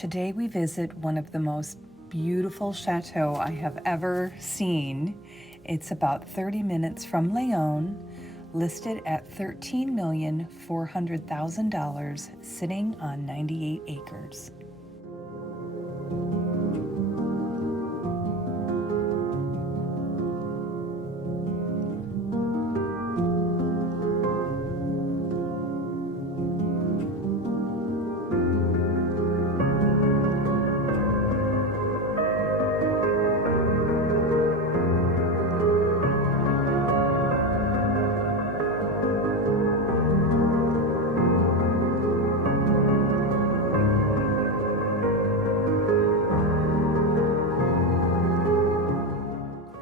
Today we visit one of the most beautiful chateaux I have ever seen. It's about 30 minutes from Lyon, listed at $13,400,000, sitting on 98 acres.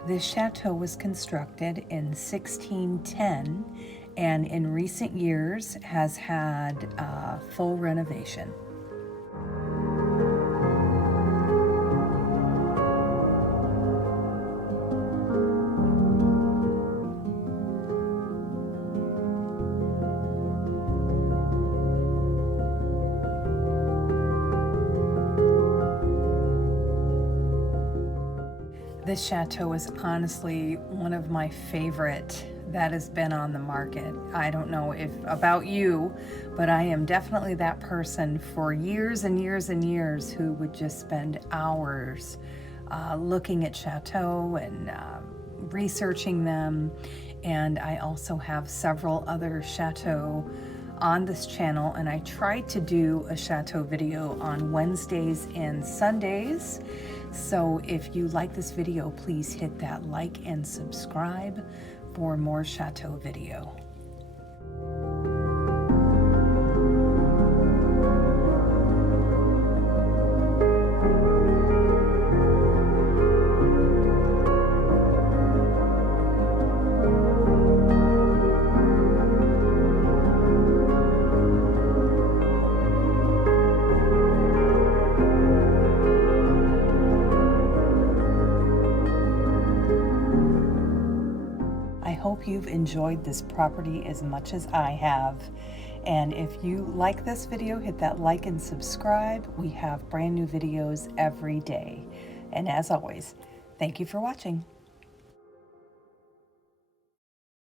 This chateau was constructed in 1610 and in recent years has had full renovation. This chateau is honestly one of my favorite that has been on the market. I don't know if about you, but I am definitely that person for years and years and years who would just spend hours looking at chateau and researching them. And I also have several other chateau on this channel, and I try to do a chateau video on Wednesdays and Sundays. So if you like this video, please hit that like and subscribe for more chateau video. I hope you've enjoyed this property as much as I have. And if you like this video, hit that like and subscribe. We have brand new videos every day. And as always, thank you for watching.